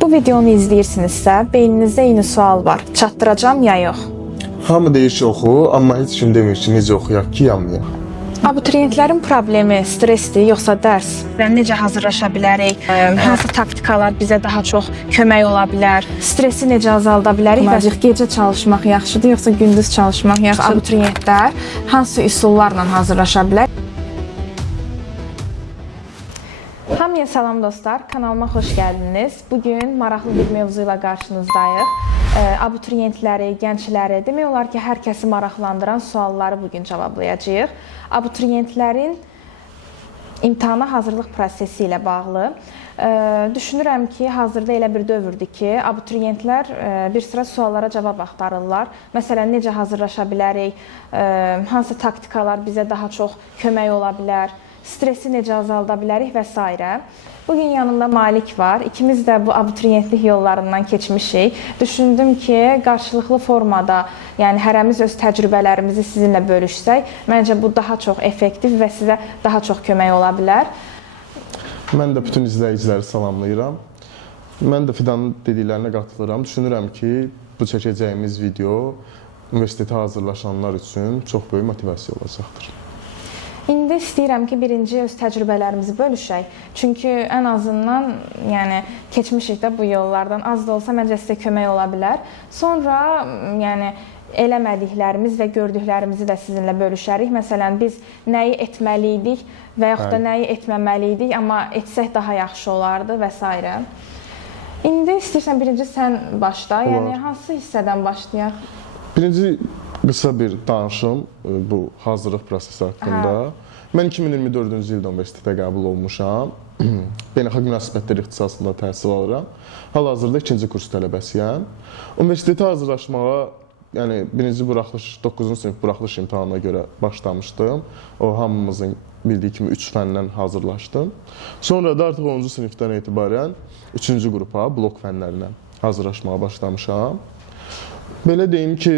Bu videonu izləyirsinizsə, beyninizdə eyni sual var. Çatdıracam ya yox? Hamı deyir ki, oxu, amma heç kim demir ki, necə oxuyaq ki, yanmayaq. Abituriyentlərin problemi stressdir, yoxsa dərs? Necə hazırlaşa bilərik? Hansı taktikalar bizə daha çox kömək ola bilər? Stressi necə azalda bilərik? Və gecə çalışmaq yaxşıdır, yoxsa gündüz çalışmaq yaxşıdır? Abituriyentlər hansı üsullarla hazırlaşa bilər? Hamıya salam dostlar, kanalıma xoş gəldiniz. Bugün maraqlı bir mövzu ilə qarşınızdayıq. Abituriyentləri, gəncləri, demək olar ki, hər kəsi maraqlandıran sualları bugün cavablayacağıq. Abituriyentlərin imtahana hazırlıq prosesi ilə bağlı. Düşünürəm ki, hazırda elə bir dövrdür ki, abituriyentlər bir sıra suallara cavab axtarırlar. Məsələn, necə hazırlaşa bilərik, hansı taktikalar bizə daha çox kömək ola bilər, stresi necə azalda bilərik və s. Bugün yanımda Malik var. İkimiz də bu abituriyentlik yollarından keçmişik. Düşündüm ki, qarşılıqlı formada, yəni hərəmiz öz təcrübələrimizi sizinlə bölüşsək, məncə bu daha çox effektiv və sizə daha çox kömək ola bilər. Mən də bütün izləyiciləri salamlayıram. Mən də Fidanın dediklərinə qatılıram. Düşünürəm ki, bu çəkəcəyimiz video universitetə hazırlaşanlar üçün çox böyük motivasiya olacaqdır. İndi istəyirəm ki, birinci öz təcrübələrimizi bölüşək. Çünki ən azından, yəni keçmişik də bu yollardan, az da olsa məncə sizə kömək ola bilər. Sonra, yəni eləmədiklərimiz və gördüklərimizi də sizinlə bölüşərik. Məsələn, biz nəyi etməliydik və yaxud da nəyi etməməliydik, amma etsək daha yaxşı olardı və s. İndi istəyirsən birinci sən başla, yəni hansı hissədən başlayaq? Birinci qısa bir danışım bu hazırlıq prosesi haqqında. Mən 2024-cü ildə universitetə qəbul olmuşam. Beynəlxalq münasibətlər ixtisasında təhsil alıram. Hal-hazırda 2-ci kurs tələbəsiyəm. Universitetə hazırlaşmağa, yəni birinci buraxılış, 9-cu sinif buraxılış imtahanına görə başlamışdım. O hamımızın bildiyi kimi 3 fəndən hazırlaşdım. Sonra da artıq 10-cu sinifdən etibarən 3-cü qrupa, blok fənlərinə hazırlaşmağa başlamışam. Belə deyim ki,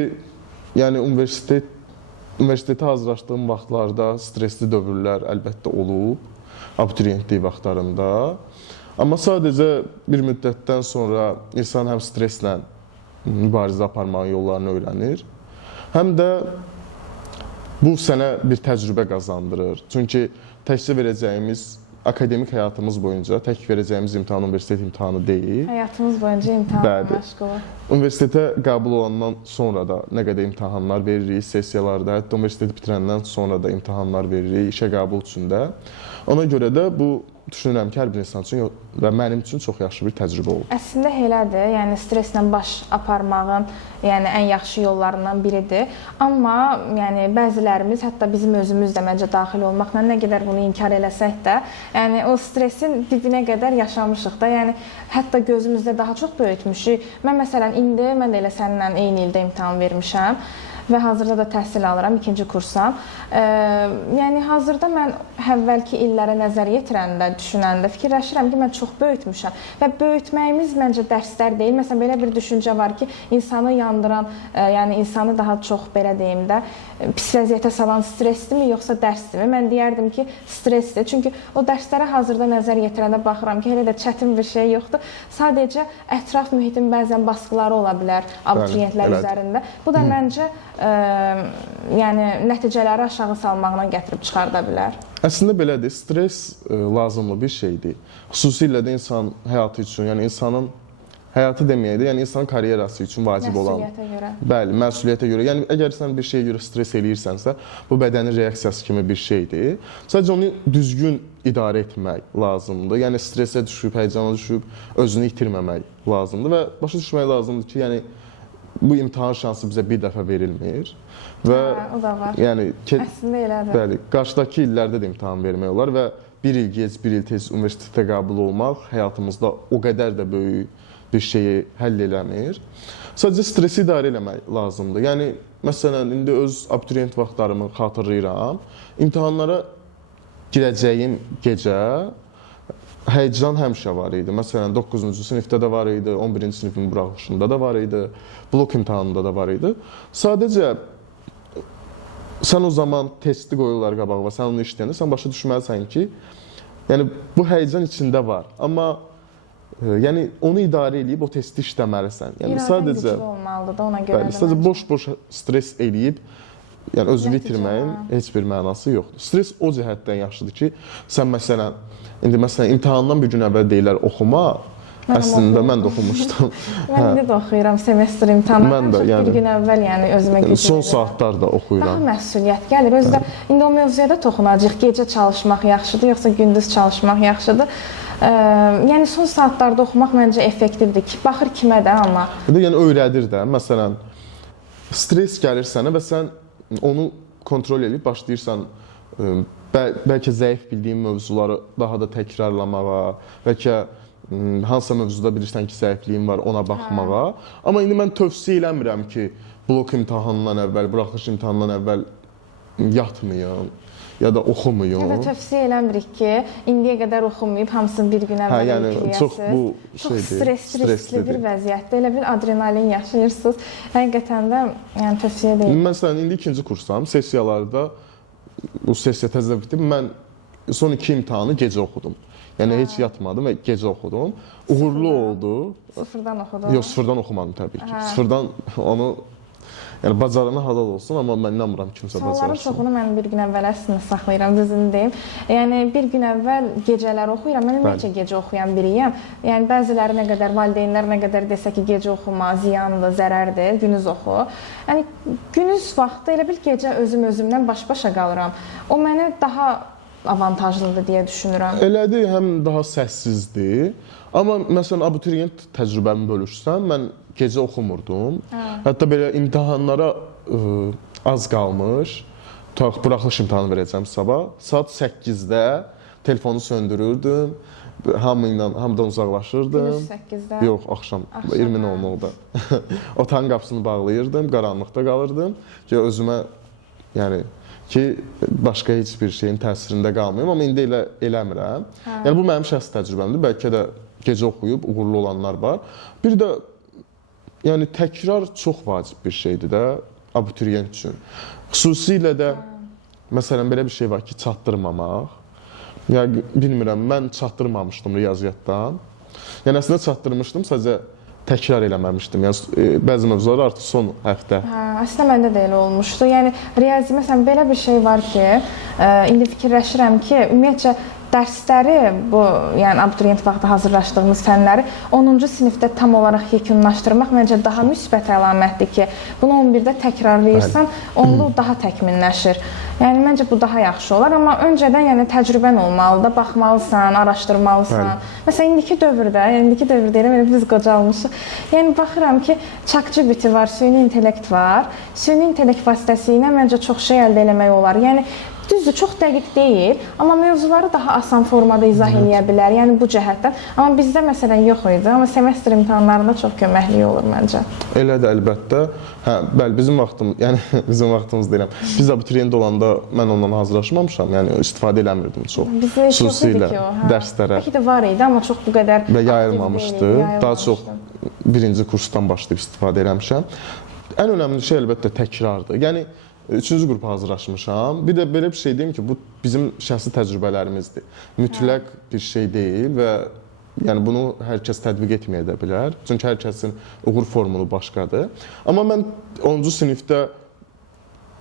yəni universitetə hazırlaşdığım vaxtlarda stresli dövrlər əlbəttə olub, abituriyentlik vaxtlarında. Amma sadəcə bir müddətdən sonra insan həm stresslə mübarizə aparmağın yollarını öyrənir, həm də bu sənə bir təcrübə qazandırır. Çünki təkcə verəcəyimiz akademik həyatımız boyunca tək verəcəyimiz imtahan universitet imtahanı deyil. Həyatımız boyunca imtahanla məşğul. Universitetə qəbul olandan sonra da nə qədər imtahanlar veririk, sessiyalarda, hətta universiteti bitirəndən sonra da imtahanlar veririk, işə qəbul üçün də. Ona görə də bu düşünürəm ki, hər bir insan üçün və mənim üçün çox yaxşı bir təcrübə oldu. Əslində elədir, yəni stresslə baş aparmağın ən yaxşı yollarından biridir. Amma yəni bəzilərimiz, hətta bizim özümüz də məncə daxil olmaqla nə qədər bunu inkar eləsək də, yəni o stressin dibinə qədər yaşamışıq da, yəni hətta gözümüzdə daha çox böyütmüşük. Mən məsələn indi mən də elə səninlə eyni ildə imtahan vermişəm və hazırda da təhsil alıram, 2-ci kursam. Yəni hazırda mən əvvəlki illərə nəzər yetirəndə, düşünəndə fikirləşirəm ki, mən çox böyütmüşəm və böyütməyimiz məncə dərslər deyil. Məsələn, belə bir düşüncə var ki, insanı yandıran, yəni insanı daha çox belə deyim də, pis vəziyyətə salan stressdirmi, yoxsa dərsdirmi? Mən deyərdim ki, stressdir. Çünki o dərslərə hazırda nəzər yetirəndə baxıram ki, elə də çətin bir şey yoxdur. Sadəcə ətraf mühitin bəzən baskıları ola bilər abituriyentlər üzərində. Bu da məncə yəni nəticələri aşağı salmağına gətirib çıxarda bilər. Əslində belədir, stres lazımlı bir şeydir. Xüsusilə də insan həyatı üçün, yəni insanın həyatı deməyək də, yəni insanın karyerası üçün vacib olan. Məsuliyyətə görə. Bəli, məsuliyyətə görə. Yəni əgər sən bir şeyə görə stres eləyirsənsə, bu bədənin reaksiyası kimi bir şeydir. Sadəcə onu düzgün idarə etmək lazımdır. Yəni stresə düşüb, həyəcana düşüb, özünü itirməmək lazımdır və başa düşmək lazımdır ki, yəni bu imtahan şansı bizə bir dəfə verilmir və o da var. Yəni əslində elədir. Bəli, qarşıdakı illərdə də imtahan vermək olar və bir il gec, bir il tez universitetə qəbul olmaq həyatımızda o qədər də böyük bir şeyi həll eləmir. Sadəcə stresi idarə eləmək lazımdır. Yəni məsələn indi öz abituriyent vaxtlarımı xatırlayıram. İmtahanlara girəcəyim gecə həyəcan həmişə var idi. Məsələn, 9-cu sinifdə də var idi, 11-ci sinifin buraxılışında da var idi, blok imtahanında da var idi. Sadəcə sən o zaman testi qoyurlar qabağa və sən onu işləyəndə sən başa düşməlisən ki, yəni bu həyəcan içində var. Amma Yəni onu idarə edib o testi işləməlisən. Yəni İradən güclü olmalıdır da ona görə bəli, də. sadəcə boş-boş stres eləyib yəni özünü itirməyin heç bir mənası yoxdur. Stres o cəhətdən yaxşıdır ki, sən məsələn imtahandan bir gün əvvəl deyirlər oxuma, əslində mən də oxumuşdum. Mən indi də oxuyuram, semestr imtahanından bir gün əvvəl yəni özümə güc son saatlarda oxuyuram. Daha məsuliyyət gəlir. Özü də indi o mövzuya da toxunacağıq. Gecə çalışmaq yaxşıdır, yoxsa gündüz çalışmaq yaxşıdır? Yəni son saatlarda oxumaq məncə effektivdir ki, baxır kimə də amma. Yəni öyrədir də. Məsələn, stres gəlir sənə və sən onu kontrol edib başlayırsan bəlkə zəif bildiyin mövzuları daha da təkrarlamağa, bəlkə hansısa mövzuda bilirsən ki, zəifliyin var, ona baxmağa. Amma indi mən tövsiyə eləmirəm ki, blok imtahanından əvvəl, buraxılış imtahanından əvvəl yatmayın ya da oxumayın. Ya da tövsiyə eləmirik ki, indiyə qədər oxumayıb hamısını bir gün əvvəl yükləyəsiniz. Çox stresli bir vəziyyətdə, elə bir adrenalin yaşayırsınız. Həqiqətən də yəni tövsiyə deyil. Məsələn, indi 2-ci kursam, sessiyalarda bu sessiya təzə bitib, mən son 2 imtahanı gecə oxudum. Yəni heç yatmadım və gecə oxudum. Uğurlu oldu. Sıfırdan oxudum? Yox, sıfırdan oxumadım təbii ki. Sıfırdan onu yəni bacarana halal olsun, amma mən inanmıram kimsə bacarsın. Sualların çoxunu mən bir gün əvvəl əslində saxlayıram, düzünü deyim. Yəni bir gün əvvəl gecələr oxuyuram. Mən ümumiyyətcə gecə oxuyan biriyəm. Yəni bəziləri nə qədər valideynlər nə qədər desə ki, gecə oxuma ziyandır, zərərdir, gündüz oxu. Yəni gündüz vaxtı elə bil gecə özümdən baş-başa qalıram. O mənə daha avantajlıdır deyə düşünürəm. Elədir, həm daha səssizdir. Amma məsələn abituriyent təcrübəmi bölüşsəm, mən gecə oxumurdum. Hətta belə imtahanlara az qalmış. Tutaq buraxılış imtahanı verəcəm sabah. Saat 8-də telefonu söndürürdüm. Hamıdan uzaqlaşırdım. Gündüz 8-də? Yox, axşam 20:00-da. Otağın qapısını bağlayırdım, qaranlıqda qalırdım ki, özümə yəni ki, başqa heç bir şeyin təsirində qalmayım, amma indi eləmirəm. Yəni bu mənim şəxsi təcrübəmdir. Bəlkə də gecə oxuyub uğurlu olanlar var. Bir də yəni təkrar çox vacib bir şeydir də abituriyent üçün. Xüsusilə də məsələn belə bir şey var ki, çatdırmamaq. Yəni bilmirəm, mən çatdırmamışdım riyaziyyatdan. Yəni əslində çatdırmışdım, sadəcə təkrar eləməmişdim. Yəni bəzi mövzular artıq son həftə. Əslində məndə də elə olmuşdu. Yəni riyazi məsələn belə bir şey var ki, indi fikirləşirəm ki, ümumiyyətcə dərsləri bu, yəni abituriyent vaxtı hazırlaşdığımız fənləri 10-cu sinifdə tam olaraq yekunlaşdırmaq məncə daha müsbət əlamətdir ki, bunu 11-də təkrarlayırsan, onda daha təkmilləşir. Yəni məncə bu daha yaxşı olar, amma öncədən yəni təcrübən olmalıdır, baxmalısan, araşdırmalısan. Məsələn indiki dövrdə, elə biz qocalmışıq. Yəni baxıram ki, ChatGPT var, süni intellekt var. Süni intellekt vasitəsilə məncə çox şey əldə etmək olar. Yəni düzdür, çox dəqiq deyil, amma mövzuları daha asan formada izah eləyə bilər. Yəni bu cəhətdən. Amma bizdə məsələn yox idi, amma semestr imtahanlarında çox köməkli olur məncə. Elədir əlbəttə. Hə, bəli, bizim vaxtımız deyirəm. Biz abituriyent olanda mən ondan hazırlaşmamışam, yəni istifadə eləmirdim çox. Bizdə xüsusilə dərslərə. Bəlkə də var idi, amma çox bu qədər və yayılmamışdı. Daha çox birinci kursdan başlayıb istifadə eləmişəm. Ən önəmli şey əlbəttə təkrardır. Yəni 3-cü qrupa hazırlaşmışam. Bir də belə bir şey deyim ki, bu bizim şəxsi təcrübələrimizdir. Mütləq bir şey deyil və yəni bunu hər kəs tətbiq etməyə də bilər. Çünki hər kəsin uğur formulu başqadır. Amma mən 10-cu sinifdə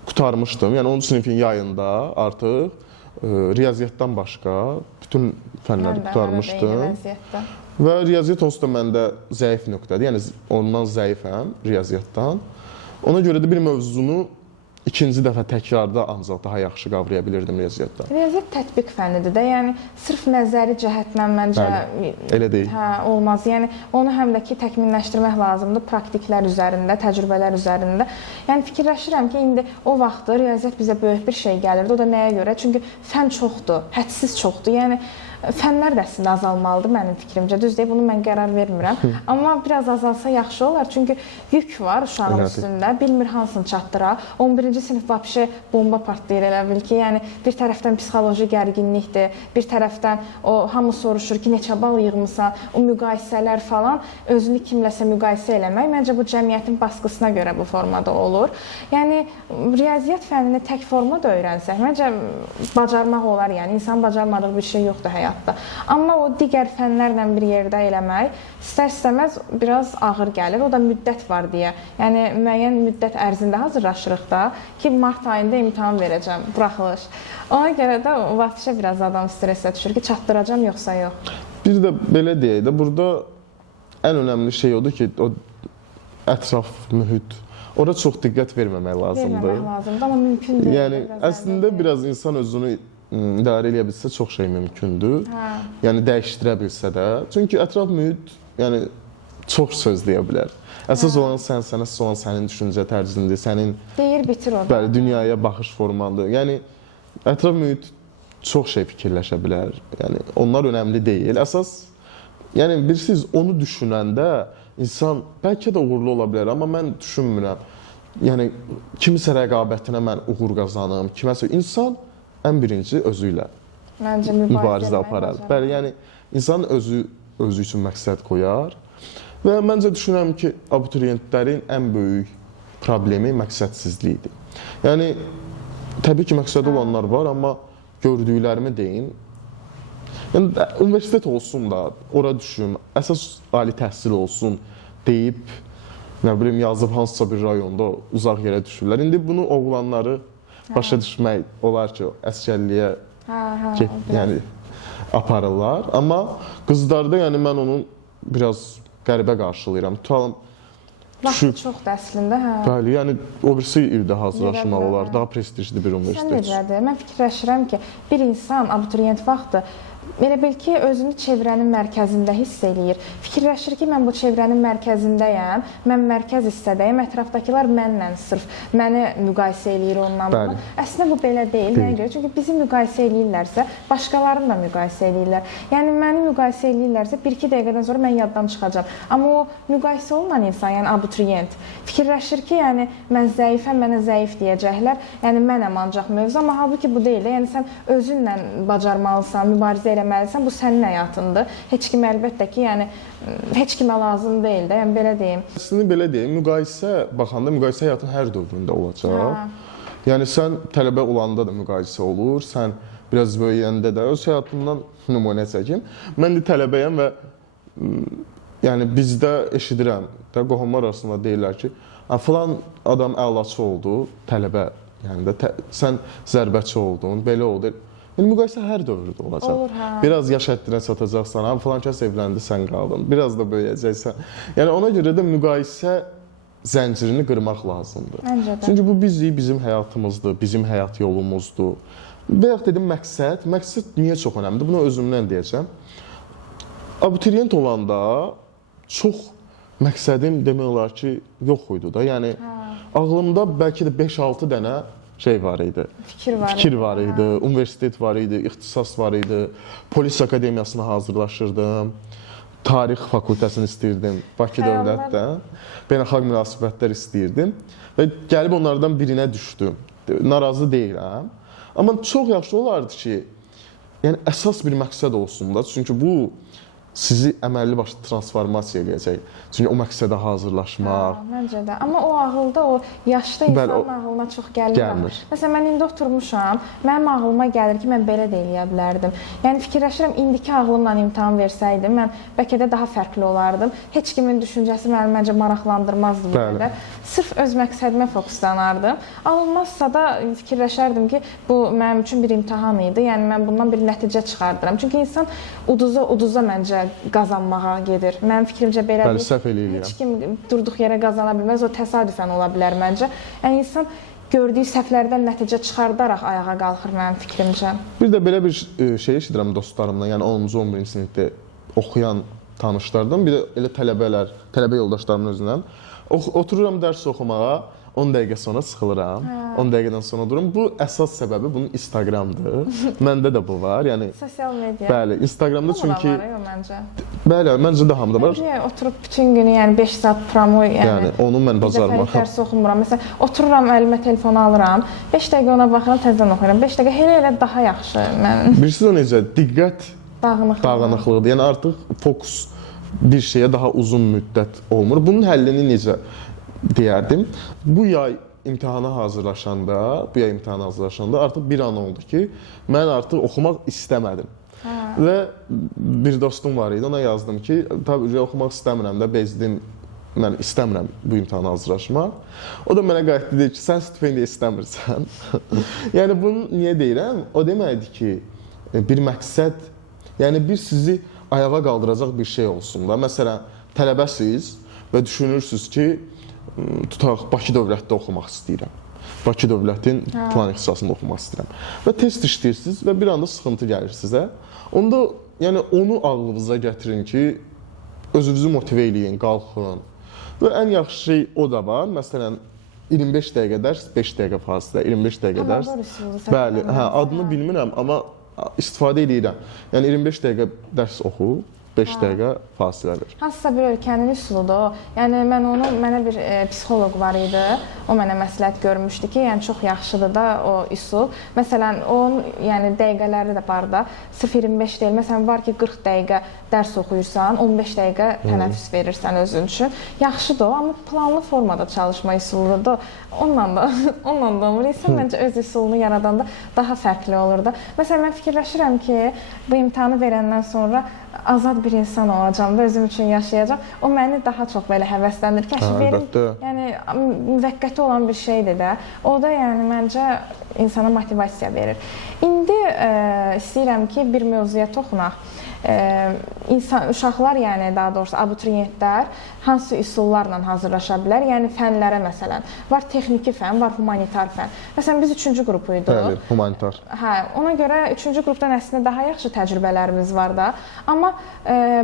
qurtarmışdım. Yəni 10-cu sinifin yayında artıq riyaziyyatdan başqa bütün fənləri qurtarmışdım. Və riyaziyyat onsuz da məndə zəif nöqtədir. Yəni ondan zəifəm riyaziyyatdan. Ona görə də bir mövzunu İkinci dəfə təkrarda ancaq daha yaxşı qavraya bilirdim riyaziyyatda. Riyaziyyat tətbiq fənnidir də, yəni sırf nəzəri cəhətdən məncə elə deyil. Olmaz. Yəni onu həm də ki təkmilləşdirmək lazımdır praktiklər üzərində, təcrübələr üzərində. Yəni fikirləşirəm ki, indi o vaxtda riyaziyyat bizə böyük bir şey gəlirdi. O da nəyə görə? Çünki fən çoxdur, hədsiz çoxdur. Yəni fənlər də əslində azalmalıdır mənim fikrimcə. Düz deyib, bunu mən qərar vermirəm. Amma biraz azalsa yaxşı olar. Çünki yük var uşağın üstündə. Bilmir hansını çatdıra. 11-ci sinif vəbşə bomba partlayır elə bil ki, yəni bir tərəfdən psixoloji gərginlikdir, bir tərəfdən o hamı soruşur ki, neçə bal yığmısan, o müqayisələr falan, özünü kimləsə müqayisə eləmək məncə bu cəmiyyətin baskısına görə bu formada olur. Yəni riyaziyyat fənnini tək formada öyrənsək, məncə bacarmaq olar. Yəni insan bacarmadığı bir şey yoxdur həyatda. həyatda. Amma o digər fənlərlə bir yerdə eləmək istər-istəməz biraz ağır gəlir. O da müddət var deyə. Yəni müəyyən müddət ərzində hazırlaşırıq da ki, mart ayında imtahan verəcəm, buraxılış. Ona görə də vəbşə biraz adam stressə düşür ki, çatdıracam yoxsa yox. Bir də belə deyək də, burada ən önəmli şey odur ki, o ətraf mühit, ora çox diqqət verməmək lazımdır. Verməmək lazımdır, amma mümkün deyil. Yəni əslində biraz insan özünü idarə edə bilsə çox şey mümkündür. Yəni dəyişdirə bilsə də. Çünki ətraf mühit yəni çox söz deyə bilər. Əsas olan sənsən, əsas olan sənin düşüncə tərzindir, sənin deyir bitir orada. Bəli, dünyaya baxış formandır. Yəni ətraf mühit çox şey fikirləşə bilər. Yəni onlar önəmli deyil. Əsas yəni bilirsiniz, onu düşünəndə insan bəlkə də uğurlu ola bilər, amma mən düşünmürəm. Yəni kimisə rəqabətinə mən uğur qazanım, kiməsə insan ən birinci özü ilə Məncə mübarizə aparar. Bəli, yəni insan özü üçün məqsəd qoyar və məncə düşünürəm ki, abituriyentlərin ən böyük problemi məqsədsizlikdir. Yəni təbii ki, məqsədi olanlar var, amma gördüklərimi deyin. Yəni universitet olsun da, ora düşüm, əsas ali təhsil olsun deyib, nə bilim, yazıb hansısa bir rayonda uzaq yerə düşürlər. İndi bunu oğlanları başa düşmək olar ki, əsgərliyə yəni aparırlar. Amma qızlarda yəni mən onun biraz qəribə qarşılayıram. Tutalım, vaxt çoxdur əslində, hə. Bəli, yəni o birisi ildə hazırlaşmaq olar, daha prestijli bir universitet. Sən necədir? Mən fikirləşirəm ki, bir insan abituriyent vaxtı elə bil ki, özünü çevrənin mərkəzində hiss eləyir. Fikirləşir ki, mən bu çevrənin mərkəzindəyəm, mən mərkəz hissədəyəm, ətrafdakılar mənlə sırf məni müqayisə eləyir ondan. Əslində bu belə deyil. Nəyə görə? Çünki bizi müqayisə eləyirlərsə, başqalarını da müqayisə eləyirlər. Yəni məni müqayisə eləyirlərsə, 1-2 dəqiqədən sonra mən yaddan çıxacam. Amma o müqayisə olunan insan, yəni abituriyent, fikirləşir ki, yəni mən zəifəm, mənə zəif deyəcəklər. Yəni mənəm ancaq mövzu, amma halbuki bu deyil. Yəni sən özünlə bacarmalısan, mübarizə eləməlisən, bu sənin həyatındır. Heç kim əlbəttə ki, yəni heç kimə lazım deyil də, yəni belə deyim. Əslində belə deyim, müqayisə baxanda müqayisə həyatın hər dövründə olacaq. Yəni sən tələbə olanda da müqayisə olur, sən biraz böyüyəndə də öz həyatımdan nümunə çəkim. Mən də tələbəyəm və yəni bizdə eşidirəm də qohumlar arasında deyirlər ki, filan adam əlaçı oldu, tələbə, yəni də sən zərbəçi oldun, belə oldu. Yəni müqayisə hər dövrdə olacaq. Olur, hə. Biraz yaş həddinə çatacaqsan, filan kəs evləndi, sən qaldın. Biraz da böyüyəcəksən. Yəni ona görə də müqayisə zəncirini qırmaq lazımdır. Məncə də. Çünki bu bizim həyatımızdır, bizim həyat yolumuzdur. Və yaxud dedim məqsəd niyə çox önəmlidir? Bunu özümdən deyəcəm. Abituriyent olanda çox məqsədim demək olar ki, yox idi da. Yəni ağlımda bəlkə də 5-6 dənə şey var idi. Fikir var idi, universitet var idi, ixtisas var idi, polis akademiyasına hazırlaşırdım, tarix fakültəsini istəyirdim, Bakı dövlətdə, beynəlxalq münasibətlər istəyirdim və gəlib onlardan birinə düşdüm. Narazı deyiləm. Amma çox yaxşı olardı ki, yəni əsas bir məqsəd olsun da, çünki bu sizi əməlli başlı transformasiya eləyəcək. Çünki o məqsədə hazırlaşmaq. Məncə də. Amma o ağılda, o yaşlı insanın ağlına çox gəlmir. Məsələn, mən indi oturmuşam, mənim ağlıma gəlir ki, mən belə də eləyə bilərdim. Yəni fikirləşirəm, indiki ağlımla imtahan versəydim, mən bəlkə də daha fərqli olardım. Heç kimin düşüncəsi məni məncə maraqlandırmazdı bu qədər. Sırf öz məqsədimə fokuslanardım. Alınmazsa da fikirləşərdim ki, bu mənim üçün bir imtahan idi. Yəni mən bundan bir nəticə çıxardıram. Çünki insan uduza məncə qazanmağa gedir. Mənim fikrimcə belə deyil. Səhv eləyirəm. Heç kim durduq yerə qazana bilməz. O təsadüfən ola bilər məncə. Yəni insan gördüyü səhvlərdən nəticə çıxardaraq ayağa qalxır mənim fikrimcə. Bir də belə bir şey eşidirəm dostlarımdan, yəni 10-cu 11-ci sinifdə oxuyan tanışlardan, bir də elə tələbə yoldaşlarımın özündən. Otururam dərs oxumağa, 10 dəqiqə sonra sıxılıram, 10 dəqiqədən sonra durum. Bu əsas səbəbi bunun Instagramdır. Məndə də bu var. Yəni sosial media. Bəli, Instagramda çünki məncə. Bəli, məncə də hamıda var. Oturub bütün günü, yəni 5 saat promo, yəni onu mən bacarmıram. Dərs oxumuram. Məsələn, otururam, əlimə telefonu alıram, 5 dəqiqə ona baxıram, təzədən oxuyuram. 5 dəqiqə elə daha yaxşı. Birisi də necə diqqət dağınıqlığıdır. Yəni artıq fokus bir şeyə daha uzun müddət olmur. Bunun həllini necə deyərdim? Bu yay imtahana hazırlaşanda artıq bir an oldu ki, mən artıq oxumaq istəmədim. Və bir dostum var idi, ona yazdım ki, tabii oxumaq istəmirəm də, bezdim, mən istəmirəm bu imtahana hazırlaşmaq. O da mənə qayıtdı, deyir ki, sən stipendiya istəmirsən. Yəni bunu niyə deyirəm? O deməkdir ki, bir məqsəd, yəni bir sizi ayağa qaldıracaq bir şey olsun da. Məsələn, tələbəsiz və düşünürsünüz ki, tutaq, Bakı dövlətdə oxumaq istəyirəm. Bakı dövlətin plan ixtisasında oxumaq istəyirəm. Və test işləyirsiniz və bir anda sıxıntı gəlir sizə. Onda yəni onu ağlınıza gətirin ki, özünüzü motivə eləyin, qalxın. Və ən yaxşı şey o da var. Məsələn, 25 dəqiqə dərs, 5 dəqiqə fasilə, 25 dəqiqə dərs. Bəli, adını bilmirəm, amma istifadə edirəm. Yəni 25 dəqiqə dərs oxu, 5 dəqiqə fasilədir. Hansısa bir ölkənin üsuludur. Yəni mənə bir psixoloq var idi. O mənə məsləhət görmüşdü ki, yəni çox yaxşıdır da o üsul. Məsələn, onun yəni dəqiqələri də var da. 0-25 deyil. Məsələn, var ki, 40 dəqiqə dərs oxuyursan, 15 dəqiqə tənəffüs verirsən özün üçün. Yaxşıdır o, amma planlı formada çalışma üsuludur. Onunla da olur. İnsan məncə öz üsulunu yaradanda daha fərqli olur da. Məsələn, mən fikirləşirəm ki, bu imtahanı verəndən sonra azad bir insan olacağam və özüm üçün yaşayacağam. O məni daha çox belə həvəsləndirir ki, verim, yəni müvəqqəti olan bir şeydir də. O da yəni məncə insana motivasiya verir. İndi istəyirəm ki, bir mövzuya toxunaq. Uşaqlar, yəni daha doğrusu abituriyentlər hansı üsullarla hazırlaşa bilər? Yəni fənlərə məsələn, var texniki fən, var humanitar fən. Məsələn, biz 3-cü qrupuyduq. Bəli, humanitar. Hə, ona görə 3-cü qrupdan əslində daha yaxşı təcrübələrimiz var da. Amma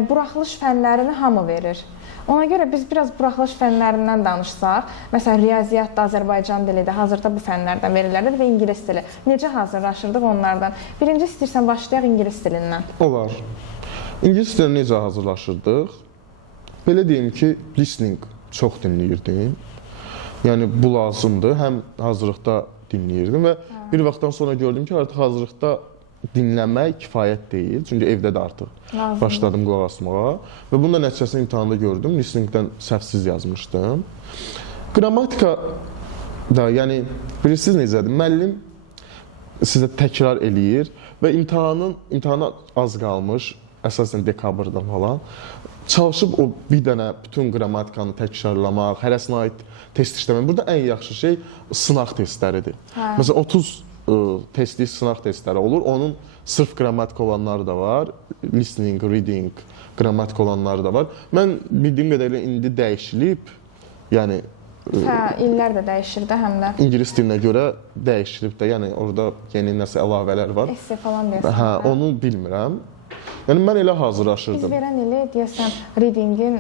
buraxılış fənlərini hamı verir. Ona görə biz biraz buraxılış fənlərindən danışsaq, məsələn, riyaziyyat da Azərbaycan dilidir, hazırda bu fənlərdən verilirlər və ingilis dili. Necə hazırlaşırdıq onlardan? Birinci istəyirsən başlayaq ingilis dilindən. Olar. İngilis dilinə necə hazırlaşırdıq? Belə deyim ki, listening çox dinləyirdim. Yəni bu lazımdır. Həm hazırlıqda dinləyirdim və bir vaxtdan sonra gördüm ki, artıq hazırlıqda dinləmək kifayət deyil. Çünki evdə də artıq başladım qulaq asmağa. Və bunun da nəticəsini imtahanda gördüm. Listeningdən səhvsiz yazmışdım. Qrammatika da, yəni bilirsiniz necədir? Müəllim sizə təkrar eləyir və imtahana az qalmış, əsasən dekabrdan falan, çalışıb o bir dənə bütün qrammatikanı təkrarlamaq, hərəsinə aid test işləmək. Burada ən yaxşı şey sınaq testləridir. Məsələn, 30 testli sınaq testləri olur. Onun sırf qrammatik olanları da var. Listening, reading, qrammatik olanları da var. Mən bildiyim qədərilə indi dəyişilib, yəni illər də dəyişir də həm də. İngilis dilinə görə dəyişilib də, yəni orada yeni nəsə əlavələr var. Esse falan deyəsən. Hə, onu bilmirəm. Yəni mən elə hazırlaşırdım. Biz verən ili deyəsən readingin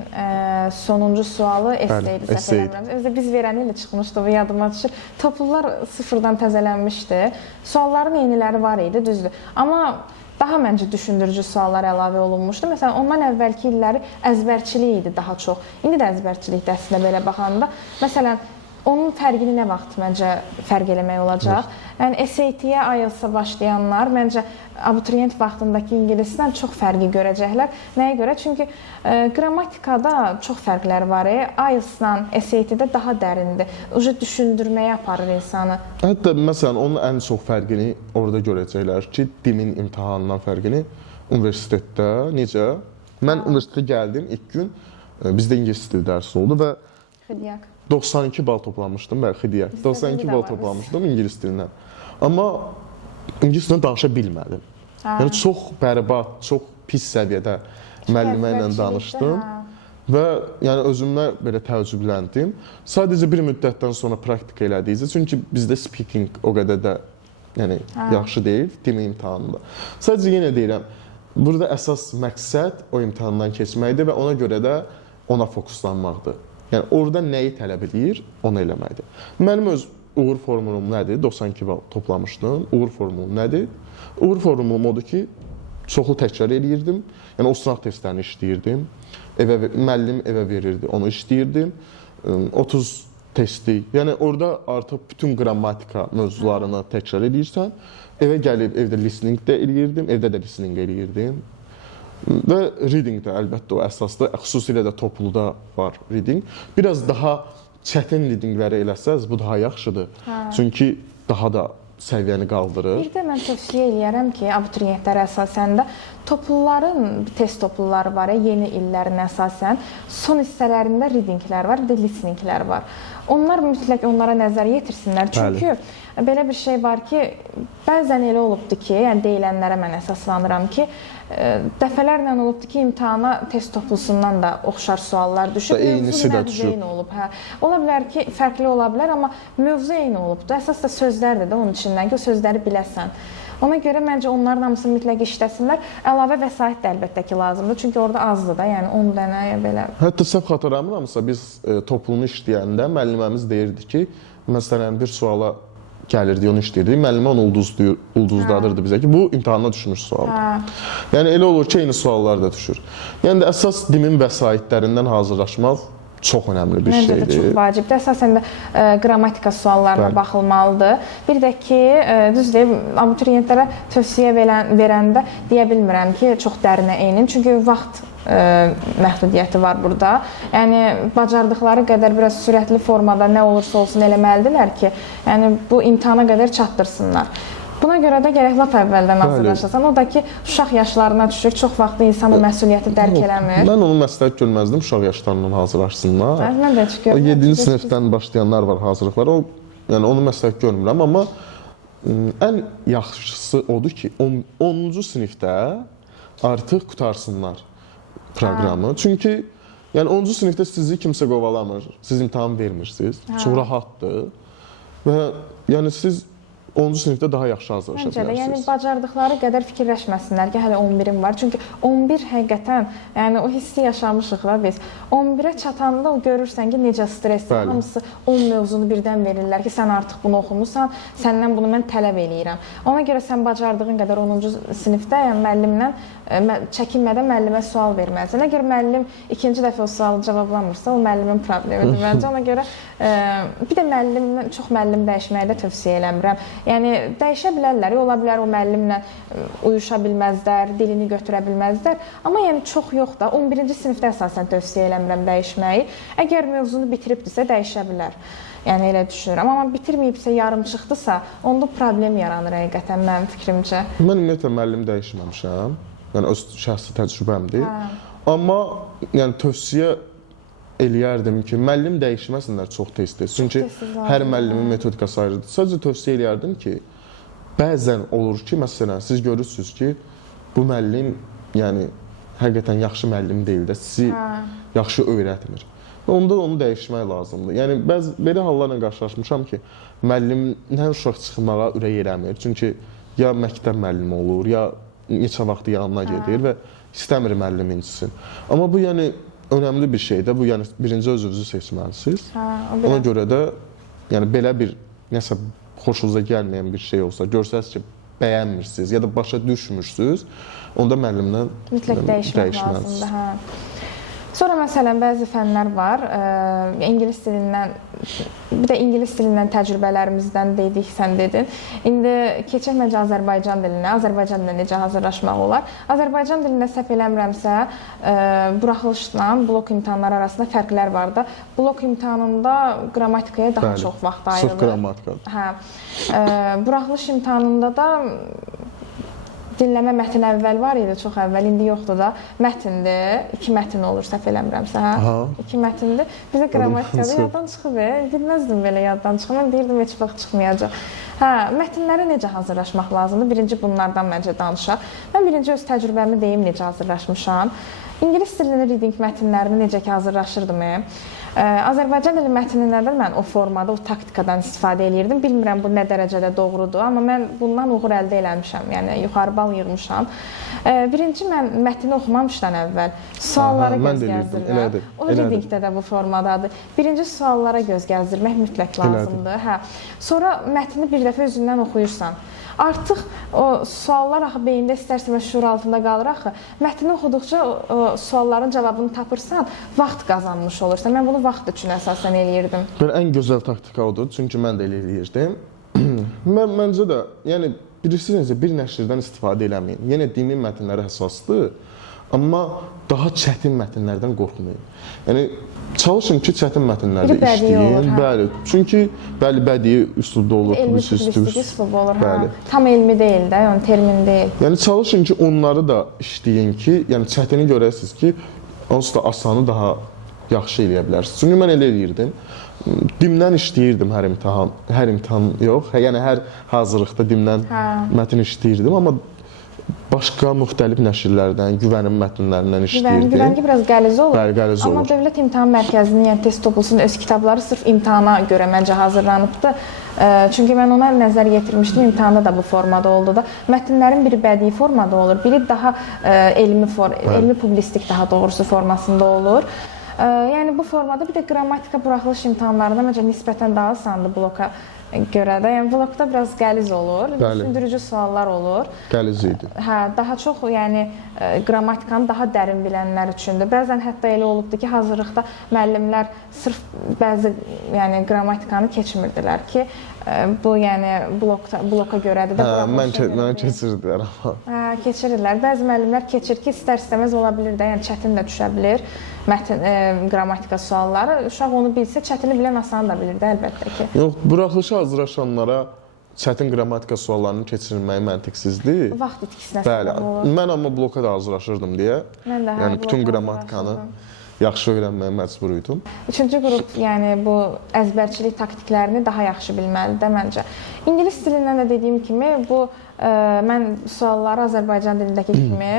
sonuncu sualı esseydi, səhv eləmirəm. Biz verən ili çıxmışdı, bu yadıma düşür. Toplular sıfırdan təzələnmişdi. Sualların yeniləri var idi, düzdür. Amma daha məncə düşündürücü suallar əlavə olunmuşdu. Məsələn, ondan əvvəlki illəri əzbərçilik idi daha çox. İndi də əzbərçilikdir əslində belə baxanda. Məsələn, onun fərqini nə vaxt məncə fərq eləmək olacaq? Yəni SAT-yə, IELTS-a başlayanlar məncə abituriyent vaxtındakı ingilisdən çox fərqi görəcəklər. Nəyə görə? Çünki qrammatikada çox fərqlər var. IELTS-la SAT-də daha dərindir. Uca düşündürməyə aparır insanı. Hətta məsələn onun ən çox fərqini orada görəcəklər ki, dilin imtahanından fərqini universitetdə necə? Mən universitetə gəldim ilk gün bizdə ingilis dili dərsi oldu və Xidyak 92 bal toplamışdım, bəli, Xidyak. 92 bal toplamışdım ingilis dilindən. Amma ingilis dilində danışa bilmədim. Yəni çox bərbad, çox pis səviyyədə müəllimə ilə danışdım və yəni özümlə belə təəccübləndim. Sadəcə bir müddətdən sonra praktika elədikcə, çünki bizdə speaking o qədər də yəni yaxşı deyil dil imtahanında. Sadəcə yenə deyirəm, burada əsas məqsəd o imtahandan keçməkdir və ona görə də ona fokuslanmaqdır. Yəni orada nəyi tələb edir, onu eləməkdir. Mənim öz uğur formulum nədir? 92 bal toplamışdım. Uğur formulum nədir? Uğur formulum odur ki, çoxlu təkrar eləyirdim. Yəni o sınaq testlərini işləyirdim. Müəllim evə verirdi, onu işləyirdim. 30 testi. Yəni orada artıq bütün qrammatika mövzularını təkrar edirsən. Evə gəlib evdə listening də eləyirdim, evdə də listening eləyirdim. Və reading də əlbəttə o əsaslı, xüsusilə də topluda var reading. Biraz daha çətin readingləri eləsəz, bu daha yaxşıdır. Çünki daha da səviyyəni qaldırır. Bir də mən tövsiyə eləyərəm ki, abituriyentlərə əsasən də topluların, test topluları var, yeni illərin əsasən son hissələrində readinglər var, bir də listeninglər var. Onlar mütləq onlara nəzər yetirsinlər. Çünki belə bir şey var ki, bəzən elə olubdur ki, yəni deyilənlərə mən əsaslanıram ki, dəfələrlə olubdur ki, imtahana test toplusundan da oxşar suallar düşüb, Eynisi də düşüb. Eyni olub. Hə. Ola bilər ki, fərqli ola bilər, amma mövzu eyni olubdur. Əsas da sözlərdir də onun içindən ki, o sözləri biləsən. Ona görə məncə onların hamısını mütləq işləsinlər. Əlavə vəsait də əlbəttə ki, lazımdır. Çünki orada azdır da, yəni 10 dənə belə. Hətta səhv xatırlamıramsa biz toplunu işləyəndə müəlliməmiz deyirdi ki, məsələn bir suala gəlirdi, onu işləyirdi. Müəllimə onu ulduzladırdı bizə ki, bu imtahana düşmüş sualdır. Yəni elə olur ki, eyni suallar da düşür. Yəni də əsas dimin vəsaitlərindən hazırlaşmaq çox önəmli bir şeydir. Məncə də çox vacibdir. Əsasən də qrammatika suallarına baxılmalıdır. Bir də ki, düz deyim, abituriyentlərə tövsiyə verəndə deyə bilmirəm ki, çox dərinə enin. Çünki vaxt məhdudiyyəti var burada. Yəni bacardıqları qədər biraz sürətli formada nə olursa olsun eləməlidirlər ki, yəni bu imtahana qədər çatdırsınlar. Buna görə də gərək lap əvvəldən hazırlaşasan. O da ki, uşaq yaşlarına düşür, çox vaxt insan o məsuliyyəti dərk eləmir. Mən onu məsləhət görməzdim, uşaq yaşlarından hazırlaşsınlar. Mən də heç görmürəm. 7-ci sinifdən başlayanlar var hazırlıqlara. Yəni onu məsləhət görmürəm, amma ən yaxşısı odur ki, 10-cu sinifdə artıq qutarsınlar proqramı. Çünki yəni 10-cu sinifdə sizi kimsə qovalamır, siz imtahan vermirsiniz. Çox rahatdır. Və yəni siz 10-cu sinifdə daha yaxşı hazırlaşa bilərsiniz. Yəni bacardıqları qədər fikirləşməsinlər ki, hələ 11-im var. Çünki 11 həqiqətən, yəni o hissi yaşamışıq da biz. 11-ə çatanda o görürsən ki, necə stressdir. Hamısı 10 mövzunu birdən verirlər ki, sən artıq bunu oxumusan, səndən bunu mən tələb eləyirəm. Ona görə sən bacardığın qədər 10-cu sinifdə, yəni müəllimdən çəkinmədən müəllimə sual verməlisən. Əgər müəllim ikinci dəfə o sualı cavablamırsa, o müəllimin problemidir məncə. Ona görə bir də çox müəllim dəyişməyi də tövsiyə eləmirəm. Yəni dəyişə bilərlər, ola bilər o müəllimlə uyuşa bilməzlər, dilini götürə bilməzlər. Amma yəni çox yox da, 11-ci sinifdə əsasən tövsiyə eləmirəm dəyişməyi. Əgər mövzunu bitiribdirsə dəyişə bilər. Yəni elə düşünürəm. Amma bitirməyibsə, yarımçıqdısa, onda problem yaranır həqiqətən mənim fikrimcə. Mən ümumiyyətlə müəllim dəyişməmişəm. Yəni öz şəxsi təcrübəmdir. Amma yəni tövsiyə eləyərdim ki, müəllim dəyişməsinlər çox tez-tez. Çünki hər müəllimin metodikası ayrıdır. Sadəcə tövsiyə eləyərdim ki, bəzən olur ki, məsələn, siz görürsünüz ki, bu müəllim yəni həqiqətən yaxşı müəllim deyil də, sizi yaxşı öyrətmir. Onda onu dəyişmək lazımdır. Yəni belə hallarla qarşılaşmışam ki, müəllimdən uşaq çıxmağa ürək eləmir. Çünki ya məktəb müəllimi olur, ya neçə vaxtı yanına gedir və istəmir müəllim incisin. Amma bu yəni önəmli bir şeydir. Bu yəni birinci özünüzü seçməlisiniz. Ona görə də yəni belə bir nəsə xoşunuza gəlməyən bir şey olsa, görsəniz ki, bəyənmirsiniz ya da başa düşmürsünüz, onda müəllimdən mütləq dəyişmək lazımdır. Sonra məsələn bəzi fənlər var, ingilis dilindən, bir də ingilis dilindən təcrübələrimizdən dedik, sən dedin. İndi keçək məncə Azərbaycan dilinə. Azərbaycan dilinə necə hazırlaşmaq olar? Azərbaycan dilində səhv eləmirəmsə, buraxılışla blok imtahanları arasında fərqlər var da. Blok imtahanında qrammatikaya daha çox vaxt ayrılır. Sırf qrammatikadır. Hə. Buraxılış imtahanında da dinləmə mətn əvvəl var idi, çox əvvəl, indi yoxdur da. Mətndir, 2 mətn olur, səhv eləmirəmsə, hə? 2 mətndir. Bizə qrammatikada yaddan çıxıb, bilməzdim belə yaddan çıxıb, mən deyirdim, heç vaxt çıxmayacaq. Hə, mətnlərə necə hazırlaşmaq lazımdır? Birinci bunlardan məncə danışaq. Mən birinci öz təcrübəmi deyim, necə hazırlaşmışam. İngilis dilinin reading mətnlərini necə ki hazırlaşırdım. Azərbaycan dili mətnində də mən o formada, o taktikadan istifadə edirdim. Bilmirəm bu nə dərəcədə doğrudur, amma mən bundan uğur əldə eləmişəm, yəni yuxarı bal yığmışam. Birinci mən mətni oxumamışdan əvvəl suallara göz gəzdirmək. O readingdə də bu formadadır. Birinci suallara göz gəzdirmək mütləq lazımdır. Hə. Sonra mətni bir dəfə özündən oxuyursan. Artıq o suallar axı beyində istərsən şuur altında qalır axı. Mətni oxuduqca sualların cavabını tapırsan, vaxt qazanmış olursan. Mən bunu vaxt üçün əsasən eləyirdim. Ən gözəl taktika odur, çünki mən də elə eləyirdim. Məncə də, yəni bilirsiniz, bir nəşrdən istifadə eləməyin. Yenə dini mətnlərə əsasdır. Amma daha çətin mətnlərdən qorxmayın. Yəni çalışın ki, çətin mətnlərdə Bir bədii işləyin. olur, hə. Bəli. Çünki bədii üslubda olur, Elmi publistik üslub olur, hə. Tam elmi deyil də, yəni termin deyil. Yəni çalışın ki, onları da işləyin ki, yəni çətini görəsiniz ki, onsuz da asanı daha yaxşı eləyə bilərsiniz. Çünki mən elə eləyirdim. Dimdən işləyirdim hər imtahan yox, yəni hər hazırlıqda dimdən mətn işləyirdim, amma başqa müxtəlif nəşrlərdən, güvənim mətnlərindən işləyirdim. Güvəngi biraz qəliz olur. Bəli, qəliz olur. Amma Dövlət İmtahan Mərkəzinin, yəni test toplusunun öz kitabları sırf imtahana görə məncə hazırlanıbdı. Çünki mən ona nəzər yetirmişdim, imtahanda da bu formada oldu da. Mətnlərin biri bədii formada olur, biri daha elmi publistik daha doğrusu formasında olur. Yəni bu formada bir də qrammatika buraxılış imtahanlarında məncə nisbətən daha asandır bloka görə də. Yəni blokda biraz qəliz olur, düşündürücü suallar olur. Qəliz idi. Hə, daha çox yəni qrammatikanı daha dərin bilənlər üçündür. Bəzən hətta elə olubdu ki, hazırlıqda müəllimlər sırf bəzi yəni qrammatikanı keçmirdilər ki, bu yəni bloka görədir də. Mən keçirdilər amma. Hə, keçirirlər. Bəzi müəllimlər keçir ki, istər-istəməz ola bilər də, yəni çətin də düşə bilər mətn qrammatika sualları. Uşaq onu bilsə, çətini bilən asanı da bilir də əlbəttə ki. Yox, buraxılışa hazırlaşanlara çətin qrammatika suallarını keçirilməyi məntiqsizdir. Vaxt itkisinə səbəb olur. Bəli, mən amma bloka da hazırlaşırdım deyə. Mən də yəni bütün qrammatikanı yaxşı öyrənməyə məcbur idim. Üçüncü qrup, yəni bu əzbərçilik taktiklərini daha yaxşı bilməlidir məncə. İngilis dilindən də dediyim kimi, bu mən sualları Azərbaycan dilindəki kimi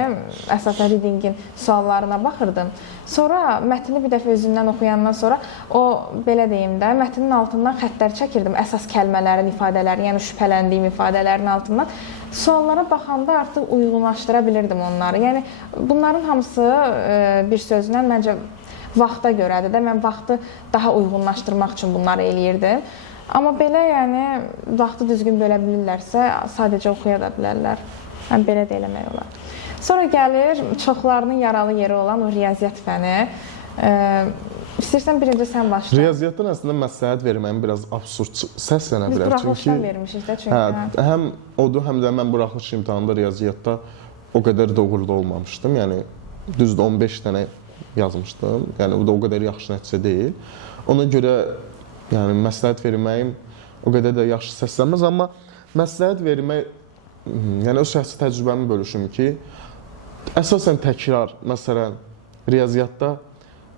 əsasən readingin suallarına baxırdım. Sonra mətni bir dəfə özümdən oxuyandan sonra o belə deyim də, mətnin altından xəttlər çəkirdim, əsas kəlmələrin, ifadələrin, yəni şübhələndiyim ifadələrin altından. Suallara baxanda artıq uyğunlaşdıra bilirdim onları. Yəni bunların hamısı bir sözlə məncə vaxta görədir də. Mən vaxtı daha uyğunlaşdırmaq üçün bunları eləyirdim. Amma belə yəni vaxtı düzgün bölə bilirlərsə, sadəcə oxuya da bilərlər. Yəni belə də eləmək olar. Sonra gəlir çoxlarının yaralı yeri olan o riyaziyyat fəni. İstəyirsən birinci sən başla. Riyaziyyatdan əslində məsləhət verməyim biraz absurd səslənə bilər. Biz buraxılışdan vermişik də çünki. Həm odur, həm də mən buraxılış imtahanında riyaziyyatda o qədər də uğurlu olmamışdım. Yəni düzdür 15 dənə yazmışdım. Yəni bu da o qədər yaxşı nəticə deyil. Ona görə yəni məsləhət verməyim o qədər də yaxşı səslənməz, amma məsləhət vermək, yəni o şəxsi təcrübəmi bölüşüm ki, əsasən təkrar, məsələn, riyaziyyatda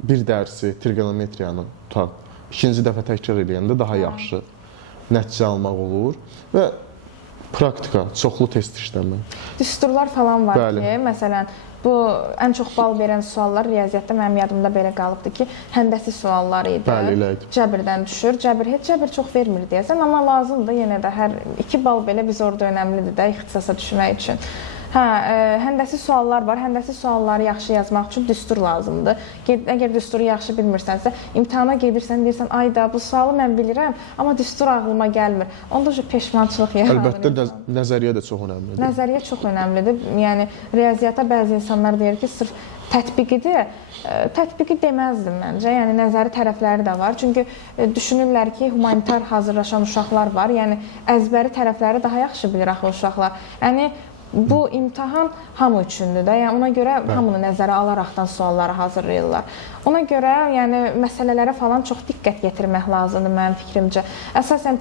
bir dərsi, trigonometriyanı tutaq, ikinci dəfə təkrar edəndə daha yaxşı nəticə almaq olur və praktika, çoxlu test işləmək. Düsturlar falan var ki, məsələn, bu ən çox bal verən suallar riyaziyyatda mənim yadımda belə qalıbdı ki, həndəsi suallar idi. Bəli, elə idi. Cəbirdən düşür. Cəbir çox vermir deyəsən, amma lazımdır yenə də hər 2 bal belə biz orada önəmlidir də ixtisasa düşmək üçün. Hə, həndəsi suallar var. Həndəsi sualları yaxşı yazmaq üçün düstur lazımdır. Əgər düsturu yaxşı bilmirsənsə, imtahana gedirsən, deyirsən, ay da bu sualı mən bilirəm, amma düstur ağlıma gəlmir. Onda peşmançılıq yaranır. Əlbəttə nəzəriyyə də çox önəmlidir. Nəzəriyyə çox önəmlidir. Yəni riyaziyyata bəzi insanlar deyir ki, sırf tətbiqidir. Tətbiqi deməzdim məncə. Yəni nəzəri tərəfləri də var. Çünki düşünürlər ki, humanitar hazırlaşan uşaqlar var. Yəni əzbəri tərəfləri daha yaxşı bilir axı uşaqlar. Yəni bu imtahan hamı üçündür də. Yəni ona görə hamını nəzərə alaraqdan sualları hazırlayırlar. Ona görə yəni məsələlərə falan çox diqqət yetirmək lazımdır mənim fikrimcə. Əsasən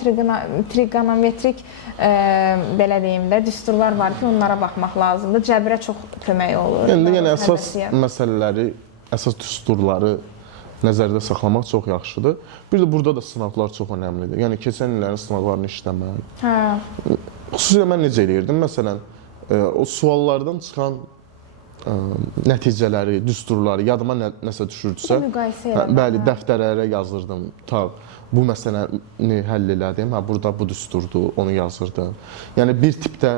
trigonometrik belə deyim də düsturlar var ki, onlara baxmaq lazımdır. Cəbrə çox kömək olur. Yəni əsas məsələləri, əsas düsturları nəzərdə saxlamaq çox yaxşıdır. Bir də burada da sınaqlar çox önəmlidir. Yəni keçən illərin sınaqlarını işləmək. Hə. Xüsusilə mən necə eləyirdim? Məsələn, o suallardan çıxan nəticələri, düsturları yadıma nəsə düşürdüsə, bəli, dəftərlərə yazırdım. Bu məsələni həll elədim. Hə, burada bu düsturdur, onu yazırdım. Yəni bir tipdə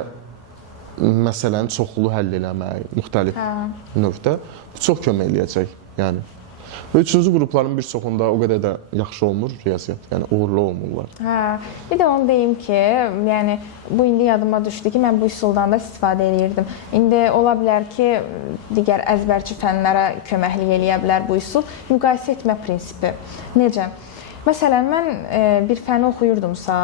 məsələni çoxlu həll eləmək, müxtəlif növdə bu çox kömək eləyəcək. Yəni və üçüncü qrupların bir çoxunda o qədər də yaxşı olmur riyaziyyat, yəni uğurlu olmurlar. Hə, bir də onu deyim ki, yəni bu indi yadıma düşdü ki, mən bu üsuldan da istifadə edirdim. İndi ola bilər ki, digər əzbərçi fənlərə köməklik eləyə bilər bu üsul. Müqayisə etmə prinsipi. Necə? Məsələn, mən bir fəni oxuyurdumsa,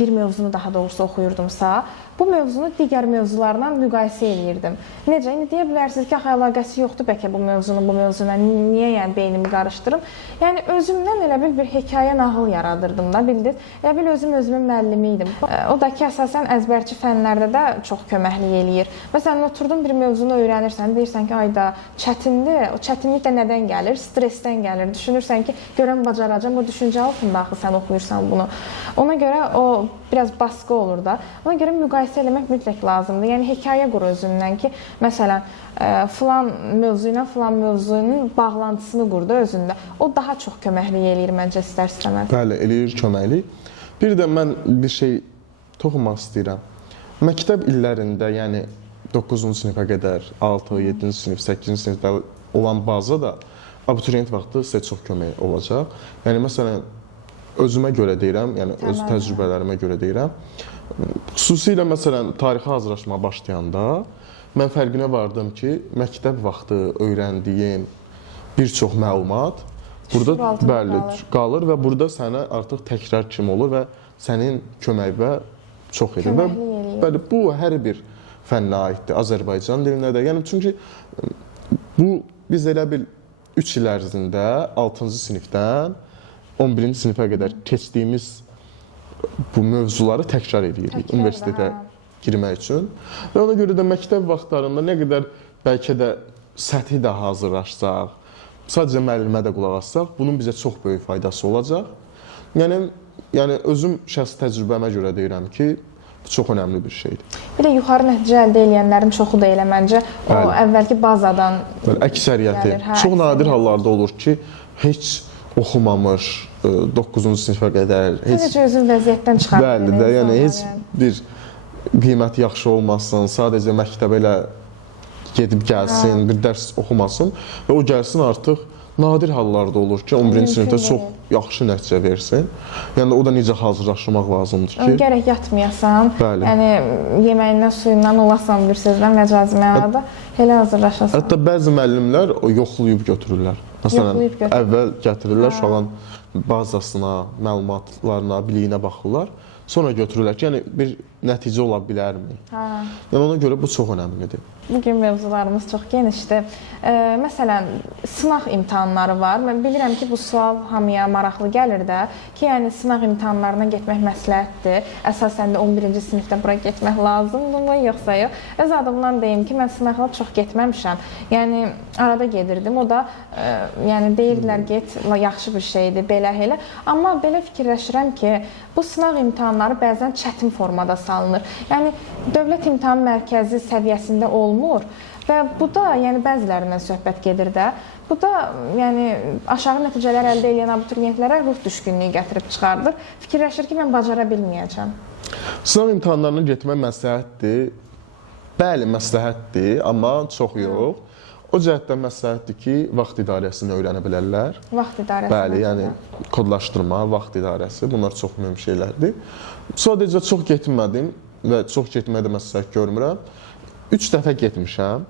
bir mövzunu daha doğrusu oxuyurdumsa, bu mövzunu digər mövzularla müqayisə eləyirdim. Necə? İndi deyə bilərsiniz ki, axı əlaqəsi yoxdur bəlkə bu mövzunun bu mövzuna. Niyə yəni beynimi qarışdırım? Yəni özümdən elə bir hekayə nağıl yaradırdım da, bildiniz? Elə bil özümün müəllimi idim. O da ki, əsasən əzbərçi fənlərdə də çox köməklik eləyir. Məsələn, oturdun bir mövzunu öyrənirsən, deyirsən ki, ayda çətindir. O çətinlik də nədən gəlir? Stressdən gəlir. Düşünürsən ki, görən bacaracağam. O düşüncə altında axı sən oxuyursan bunu. Ona görə o biraz baskı olur da. Ona görə müqayisə eləmək mütləq lazımdır. Yəni hekayə qur özündən ki, məsələn, filan mövzu ilə filan mövzunun bağlantısını qurdu özündə. O daha çox köməklik eləyir məncə istər-istəməz. Bəli, eləyir köməklik. Bir də mən bir şey toxunmaq istəyirəm. Məktəb illərində, yəni 9-cu sinifə qədər, 6, 7-ci sinif, 8-ci sinifdə olan baza da abituriyent vaxtı sizə çox kömək olacaq. Yəni məsələn, özümə görə deyirəm, yəni öz təcrübələrimə görə deyirəm. Xüsusilə məsələn, tarixə hazırlaşmağa başlayanda mən fərqinə vardım ki, məktəb vaxtı öyrəndiyin bir çox məlumat burada qalır və burada sənə artıq təkrar kimi olur və sənin köməyinə çox edir. Və bəli, bu hər bir fənnə aiddir, Azərbaycan dilinə də. Yəni çünki bu biz elə bil 3 il ərzində 6-cı sinifdən 11-ci sinifə qədər keçdiyimiz bu mövzuları təkrar edirik universitetə girmək üçün. Və ona görə də məktəb vaxtlarında nə qədər bəlkə də səthi də hazırlaşsaq, sadəcə müəllimə də qulaq assaq, bunun bizə çox böyük faydası olacaq. Yəni özüm şəxsi təcrübəmə görə deyirəm ki, bu çox önəmli bir şeydir. Bir də yuxarı nəticə əldə edənlərin çoxu da elə məncə o əvvəlki bazadan əksəriyyəti. Çox nadir hallarda olur ki, heç oxumamış 9-cu sinifə qədər sadəcə özün vəziyyətdən çıxardır. Bəli də, yəni heç bir qiyməti yaxşı olmasın, sadəcə məktəbə elə gedib gəlsin, bir dərs oxumasın və o gəlsin artıq nadir hallarda olur ki, 11-ci sinifdə çox yaxşı nəticə versin. Yəni o da necə hazırlaşmaq lazımdır ki, gərək yatmayasan, yəni yeməyindən, suyundan olasan bir sözlə məcazi mənada elə hazırlaşasan. Hətta bəzi müəllimlər yoxlayıb götürürlər. Məsələn, əvvəl gətirirlər uşağın bazasına, məlumatlarına, biliyinə baxırlar. Sonra götürürlər ki, yəni bir nəticə ola bilərmi? Yəni ona görə bu çox önəmlidir. Bugün mövzularımız çox genişdir. Məsələn, sınaq imtahanları var. Mən bilirəm ki, bu sual hamıya maraqlı gəlir də ki, yəni sınaq imtahanlarına getmək məsləhətdir. Əsasən də 11-ci sinifdə bura getmək lazımdırmı, yoxsa yox? Öz adımdan deyim ki, mən sınaqlara çox getməmişəm. Yəni arada gedirdim. O da yəni deyirdilər get, yaxşı bir şeydir, belə elə. Amma belə fikirləşirəm ki, bu sınaq imtahanları bəzən çətin formada salınır. Yəni Dövlət İmtahan Mərkəzi səviyyəsində olmur və bu da yəni bəzilərindən söhbət gedir də. Bu da yəni aşağı nəticələr əldə edən abituriyentlərə ruh düşkünlüyü gətirib çıxardır. Fikirləşir ki, mən bacara bilməyəcəm. Sınaq imtahanlarına getmək məsləhətdir. Bəli, məsləhətdir, amma çox yox. O cəhətdən məsləhətdir ki, vaxt idarəsini öyrənə bilərlər. Vaxt idarəsi. Bəli, yəni kodlaşdırma, vaxt idarəsi, bunlar çox mühüm şeylərdir. Sadəcə çox getmədim və çox getməyə də məsləhət görmürəm. 3 dəfə getmişəm.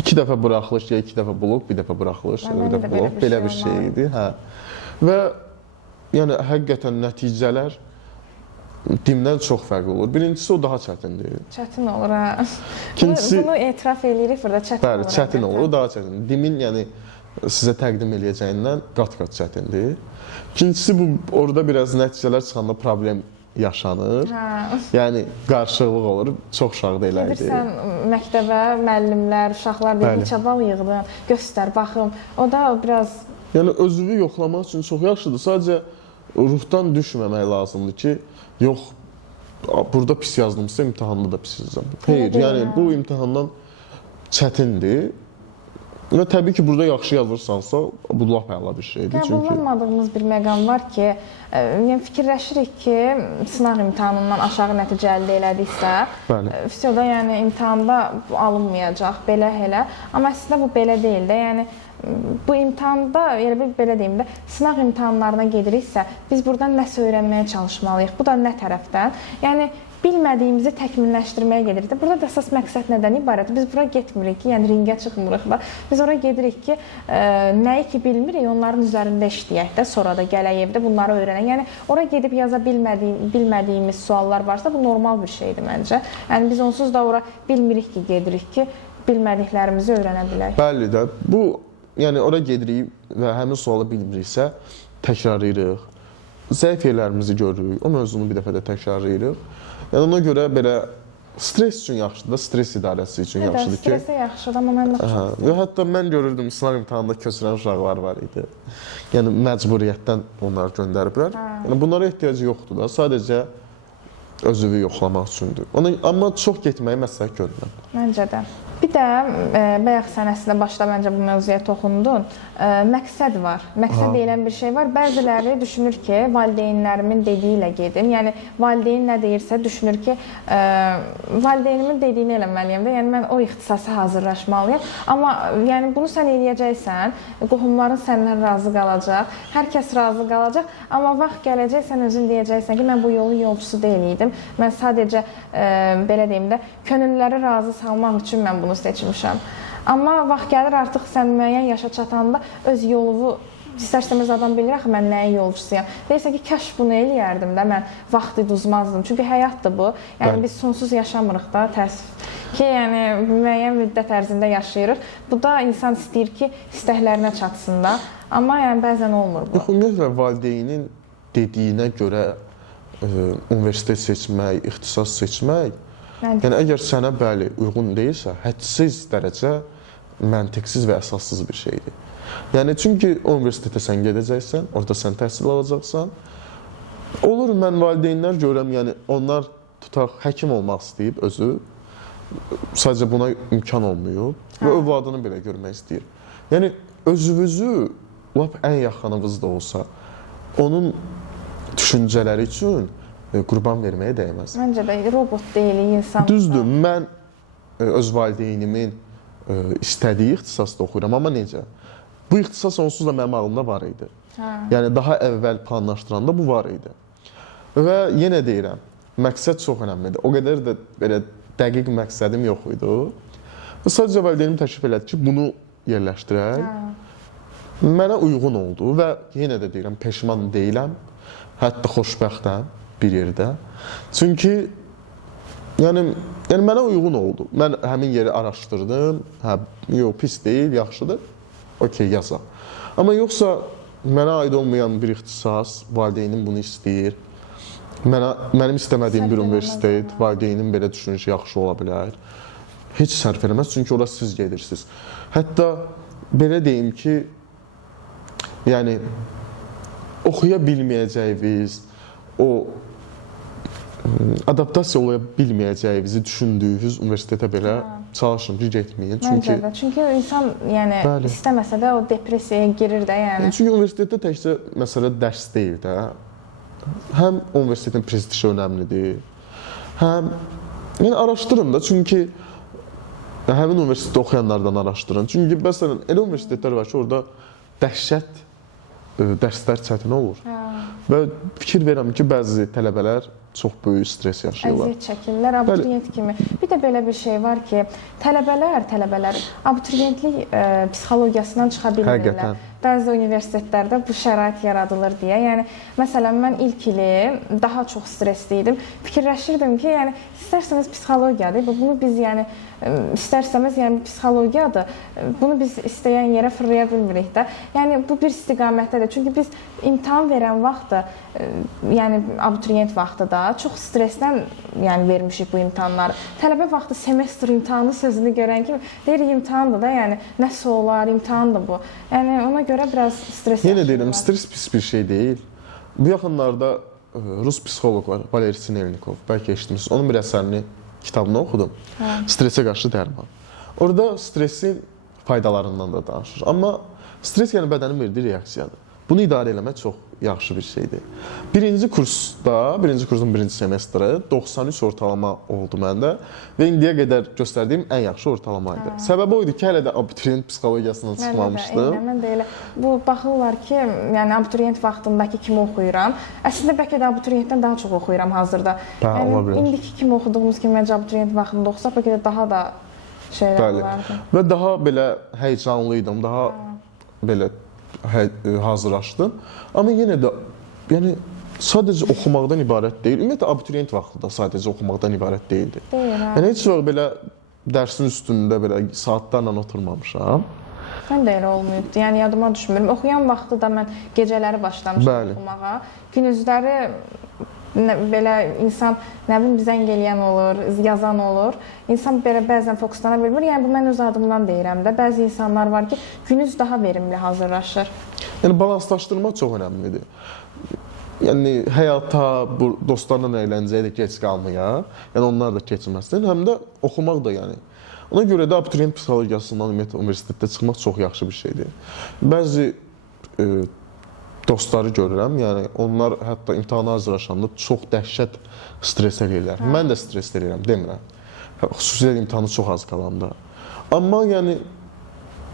2 dəfə buraxılış, 2 dəfə blok, 1 dəfə buraxılış, 1 dəfə blok, belə bir şey idi. Və yəni həqiqətən nəticələr dimdən çox fərqli olur. Birincisi o daha çətindir. Çətin olur, hə. Bunu etiraf edirik burada, çətin olur. Bəli, çətin olur, o daha çətindir. Dimin yəni sizə təqdim eləyəcəyindən qat-qat çətindir. İkincisi bu orada biraz nəticələr çıxanda problem yaşanır. Yəni qarşılıq olur. Çox uşaq da elə idi. Sən məktəbə müəllimlər, uşaqlar deyir, neçə bal yığdın, göstər, baxım. O da biraz yəni özünü yoxlamaq üçün çox yaxşıdır. Sadəcə ruhdan düşməmək lazımdır ki, yox burada pis yazdımsa imtahanda da pis yazacağam. Xeyr, yəni bu imtahandan çətindir. Və təbii ki, burada yaxşı yazırsansa, bu lap əla bir şeydir. Qəbullanmadığımız bir məqam var ki, yəni fikirləşirik ki, sınaq imtahanından aşağı nəticə əldə elədiksə, fisioda yəni imtahanda alınmayacaq, belə elə. Amma əslində bu belə deyil də, yəni bu imtahanda, yəni belə deyim də, sınaq imtahanlarına gediriksə, biz buradan nəsə öyrənməyə çalışmalıyıq. Bu da nə tərəfdən? Yəni bilmədiyimizi təkmilləşdirməyə gedirik. Burada da əsas məqsəd nədən ibarətdir? Biz bura getmirik ki, yəni ringə çıxmırıq da. Biz ora gedirik ki, nəyi ki bilmirik, onların üzərində işləyək də, sonra da gələk evdə bunları öyrənək. Yəni ora gedib yaza bilmədiyimiz suallar varsa, bu normal bir şeydir məncə. Yəni biz onsuz da ora bilmirik ki, gedirik ki, bilmədiklərimizi öyrənə bilək. Bəli də, bu yəni ora gedirik və həmin sualı bilmiriksə, təkrarlayırıq. Zəif yerlərimizi görürük, o mövzunu bir dəfə də təkrarlayırıq. Yəni ona görə belə stres üçün yaxşıdır da, stres idarəsi üçün yaxşıdır ki. Stresə yaxşıdır, amma mən yaxşı. Və hətta mən görürdüm, sınav imtahanında köçürən uşaqlar var idi. Yəni məcburiyyətdən onları göndəriblər. Yəni bunlara ehtiyacı yoxdur da, sadəcə özünü yoxlamaq üçündür. Amma çox getməyi məsləhət görürəm. Məncə də. Bir də bayaq sən əslində başda məncə bu mövzuya toxundun. Məqsəd var. Məqsəd deyilən bir şey var. Bəziləri düşünür ki, valideynlərimin dediyi ilə gedim. Yəni valideyn nə deyirsə düşünür ki, valideynimin dediyini eləməliyəm də. Yəni mən o ixtisasa hazırlaşmalıyam. Amma yəni bunu sən eləyəcəksən, qohumların səndən razı qalacaq, hər kəs razı qalacaq. Amma vaxt gələcək, sən özün deyəcəksən ki, mən bu yolun yolçusu deyil idim. Mən sadəcə belə deyim də, könülləri razı salmaq üçün mən bunu seçmişəm. Amma vaxt gəlir artıq sən müəyyən yaşa çatanda öz yolunu istər-istəməz adam bilir axı mən nəyin yolçusuyam. Deyirsən ki, kaş bunu eləyərdim də mən vaxtı uduzmazdım. Çünki həyatdır bu. Yəni biz sonsuz yaşamırıq da, təəssüf ki, yəni müəyyən müddət ərzində yaşayırıq. Bu da insan istəyir ki, istəklərinə çatsın da. Amma yəni bəzən olmur bu. Ümumiyyətlə valideynin dediyinə görə universitet seçmək, ixtisas seçmək, yəni əgər sənə bəli uyğun deyilsə, hədsiz dərəcə məntiqsiz və əsassız bir şeydir. Yəni çünki o universitetə sən gedəcəksən, orada sən təhsil alacaqsan. Olur mən valideynlər görürəm, yəni onlar tutaq həkim olmaq istəyib özü, sadəcə buna imkan olmayıb və övladını belə görmək istəyir. Yəni özünüzü lap ən yaxınınız da olsa, onun düşüncələri üçün qurban verməyə dəyməz. Məncə də robot deyil, insan. Düzdür, mən öz valideynimin istədiyi ixtisasda oxuyuram, amma necə? Bu ixtisas onsuz da mənim ağlımda var idi. Yəni daha əvvəl planlaşdıranda bu var idi. Və yenə deyirəm, məqsəd çox önəmlidir. O qədər də belə dəqiq məqsədim yox idi. Sadəcə valideynim təklif elədi ki, bunu yerləşdirək. Mənə uyğun oldu və yenə də deyirəm, peşman deyiləm, hətta xoşbəxtəm bir yerdə. Çünki yəni mənə uyğun oldu. Mən həmin yeri araşdırdım. Hə, yox, pis deyil, yaxşıdır. Okey, yazaq. Amma yoxsa mənə aid olmayan bir ixtisas, valideynim bunu istəyir. Mənim istəmədiyim bir universitet, valideynim belə düşünür ki, yaxşı ola bilər. Heç sərf eləməz, çünki ora siz gedirsiniz. Hətta belə deyim ki, yəni oxuya bilməyəcəyiniz, o adaptasiya olaya bilməyəcəyinizi düşündüyünüz universitetə belə çalışın ki, getməyin. Çünki insan yəni istəməsə də o depressiyaya girir də yəni. Çünki universitetdə təkcə məsələ dərs deyil də. Həm universitetin prestiji önəmlidir. Həm yəni araşdırın da, çünki həmin universitetdə oxuyanlardan araşdırın. Çünki məsələn elə universitetlər var ki, orada dəhşət dərslər çətin olur. Və fikir verirəm ki, bəzi tələbələr çox böyük stres yaşayırlar. Əziyyət çəkirlər, abituriyent kimi. Bir də belə bir şey var ki, tələbələr abituriyentlik psixologiyasından çıxa bilmirlər. Həqiqətən. Bəzi universitetlərdə bu şərait yaradılır deyə. Yəni məsələn mən ilk ili daha çox stresli idim. Fikirləşirdim ki, yəni istərsəniz psixologiyadır. Bunu biz yəni istərsəmiz yəni psixologiyadır. Bunu biz istəyən yerə fırlaya bilmirik də. Yəni bu bir istiqamətdədir. Çünki biz imtahan verən vaxtı, yəni abituriyent vaxtı da çox stresslə yəni vermişik bu imtahanları. Tələbə vaxtı semestr imtahanı sözünü görən kimi deyir imtahandır da, yəni nəsə olar, imtahandır bu. Yəni ona görə biraz stres. Yenə deyirəm, stres pis bir şey deyil. Bu yaxınlarda Rus psixoloq var, Valeri Sinelnikov, bəlkə eşitmişsiniz. Onun bir əsərini, kitabını oxudum. Stresə qarşı dərman. Orada stresin faydalarından da danışır. Amma stres yəni bədənin verdiyi reaksiyadır. bunu idarə etmək çox yaxşı bir şeydir. Birinci kursun birinci semestri 93 ortalama oldu məndə və indiyə qədər göstərdiyim ən yaxşı ortalama idi. Səbəbi o idi ki, hələ də abituriyent psixologiyasından çıxmamışdım. Mən də elə. Bu baxırlar ki, yəni abituriyent vaxtındakı kimi oxuyuram. Əslində bəlkə də abituriyentdən daha çox oxuyuram hazırda. Yəni indiki kimi oxuduğumuz kimi məncə abituriyent vaxtında oxusaq bəlkə də daha da şeylər olardı. Və daha belə həyecanlıydım, daha belə hazırlaşdım. Amma yenə də yəni sadəcə oxumaqdan ibarət deyil. Ümumiyyətlə abituriyent vaxtı da sadəcə oxumaqdan ibarət deyildi. Yəni heç vaxt belə dərsin üstündə belə saatlarla oturmamışam. Mən də elə olmayıbdı. Yəni yadıma düşmür. Oxuyan vaxtı da mən gecələri başlamışdım oxumağa. Gündüzləri belə insan nə bilim zəng eləyən olur, yazan olur. İnsan belə bəzən fokuslana bilmir. Yəni bu mən öz adımdan deyirəm də. Bəzi insanlar var ki, gündüz daha verimli hazırlaşır. Yəni balanslaşdırmaq çox əhəmiylidir. Yəni həyata, bu dostlarla əyləncəyə də gec qalmaya, yəni onlar da keçməsin, həm də oxumaq da yəni. Ona görə də abituriyent psixologiyasından ümumiyyətlə universitetdə çıxmaq çox yaxşı bir şeydir. Bəzi dostları görürəm, yəni onlar hətta imtahana hazırlaşanda çox dəhşət stres eləyirlər. Mən də stres eləyirəm, demirəm. Xüsusilə imtahanı çox az qalanda. Amma yəni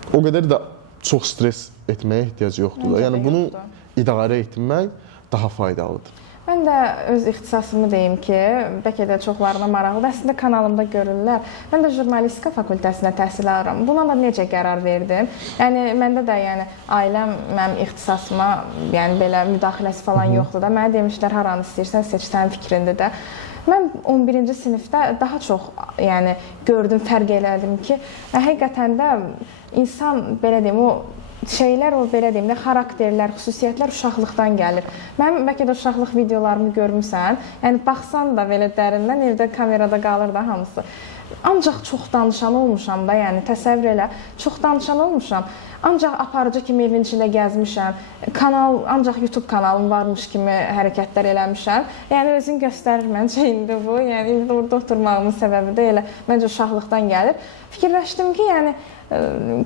o qədər də çox stres etməyə ehtiyac yoxdur da. Yəni bunu idarə etmək daha faydalıdır. Mən də öz ixtisasımı deyim ki, bəlkə də çoxlarına maraqlıdır. Əslində kanalımda görürlər. Mən də jurnalistika fakültəsində təhsil alıram. Buna da necə qərar verdim? Yəni məndə də yəni ailəm mənim ixtisasıma yəni belə müdaxiləsi falan yoxdur da. Mənə demişlər haranı istəyirsən seç, sənin fikrindir də. Mən 11-ci sinifdə daha çox yəni gördüm, fərq elədim ki, həqiqətən də insan belə deyim o şeylər o belə deyim də xarakterlər, xüsusiyyətlər uşaqlıqdan gəlir. Mən bəlkə də uşaqlıq videolarımı görmüsən, yəni baxsan da belə dərindən evdə kamerada qalır da hamısı. Ancaq çox danışan olmuşam da, yəni təsəvvür elə, çox danışan olmuşam. Ancaq aparıcı kimi evin içində gəzmişəm. Ancaq YouTube kanalım varmış kimi hərəkətlər eləmişəm. Yəni özün göstərir məncə indi bu. Yəni indi burada oturmağımın səbəbi də elə məncə uşaqlıqdan gəlir. Fikirləşdim ki, yəni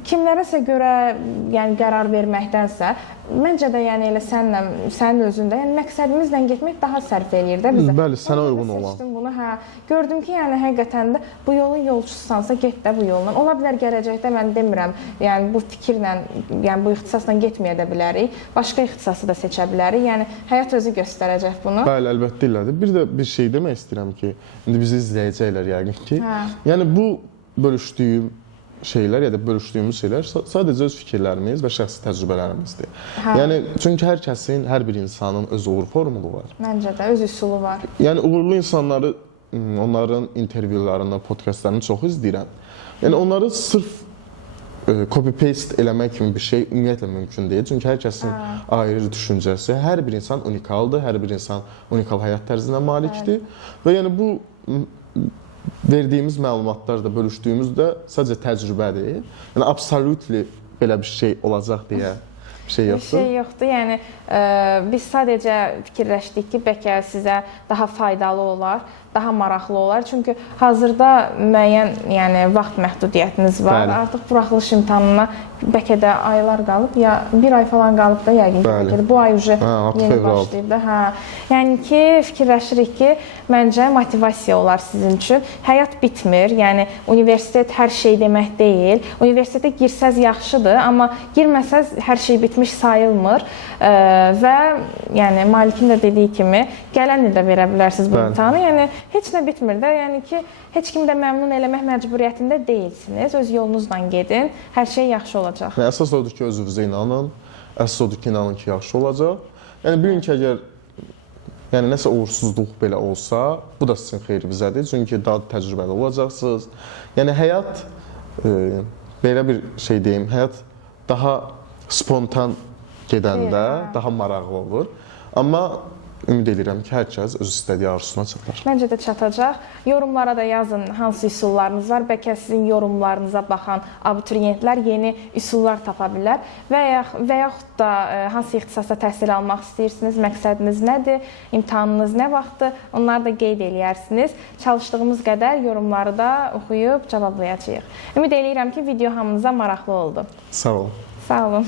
kimlərəsə görə yəni qərar verməkdənsə, məncə də yəni elə sənin özündə, yəni məqsədimizlə getmək daha sərf eləyir də bizə. Bəli, sənə uyğun olan. Seçdim bunu, gördüm ki, yəni həqiqətən də bu yolun yolçususansa get də bu yolla. Ola bilər gələcəkdə mən demirəm, yəni bu fikirlə, yəni bu ixtisasla getməyə də bilərik. Başqa ixtisası da seçə bilərik. Yəni həyat özü göstərəcək bunu. Bəli, əlbəttə elədir. Bir də bir şey demək istəyirəm ki, indi bizi izləyəcəklər yəqin ki. Yəni bu bölüşdüyüm şeylər ya da bölüşdüyümüz şeylər sadəcə öz fikirlərimiz və şəxsi təcrübələrimizdir. Yəni çünki hər kəsin, hər bir insanın öz uğur formulu var. Məncə də öz üsulu var. Yəni uğurlu insanları, onların intervyularını, podkastlarını çox izləyirəm. Yəni onları sırf copy-paste eləmək kimi bir şey ümumiyyətlə mümkün deyil. Çünki hər kəsin ayrı düşüncəsi, hər bir insan unikaldır, hər bir insan unikal həyat tərzinə malikdir və yəni bu verdiyimiz məlumatlar da, bölüşdüyümüz də sadəcə təcrübədir. Yəni absolutely belə bir şey olacaq deyə bir şey yoxdur. Bir şey yoxdur. Yəni biz sadəcə fikirləşdik ki, bəlkə sizə daha faydalı olar, daha maraqlı olar. Çünki hazırda müəyyən, yəni vaxt məhdudiyyətiniz var. Bəli. Artıq buraxılış imtahanına bəlkə də aylar qalıb, ya bir ay falan qalıb da yəqin ki, bu ay uje yeni başlayıb da. Yəni ki, fikirləşirik ki, məncə motivasiya olar sizin üçün. Həyat bitmir. Yəni universitet hər şey demək deyil. Universitetə girsəz yaxşıdır, amma girməsəz hər şey bitmiş sayılmır. Və yəni Malikin də dediyi kimi, gələn ildə verə bilərsiniz bu imtahanı. Yəni heç nə bitmir də. Yəni ki, heç kimi də məmnun eləmək məcburiyyətində deyilsiniz. Öz yolunuzla gedin. Hər şey yaxşı olacaq. Əsas odur ki, özünüzə inanın. Əsas odur ki, inanın ki, yaxşı olacaq. Yəni bilin ki, əgər nəsə uğursuzluq belə olsa, bu da sizin xeyrinizədir. Çünki daha təcrübəli olacaqsınız. Yəni həyat belə bir şey deyim, həyat daha spontan gedəndə daha maraqlı olur. Amma ümid edirəm ki, hər kəs öz istədiyi arzusuna çatar. Məncə də çatacaq. Yorumlara da yazın hansı üsullarınız var. Bəlkə sizin yorumlarınıza baxan abituriyentlər yeni üsullar tapa bilər. Və yaxud da hansı ixtisasda təhsil almaq istəyirsiniz, məqsədiniz nədir, imtahanınız nə vaxtdır, onları da qeyd eləyərsiniz. Çalışdığımız qədər yorumları da oxuyub cavablayacağıq. Ümid edirəm ki, video hamınıza maraqlı oldu. Sağ olun. Sağ olun.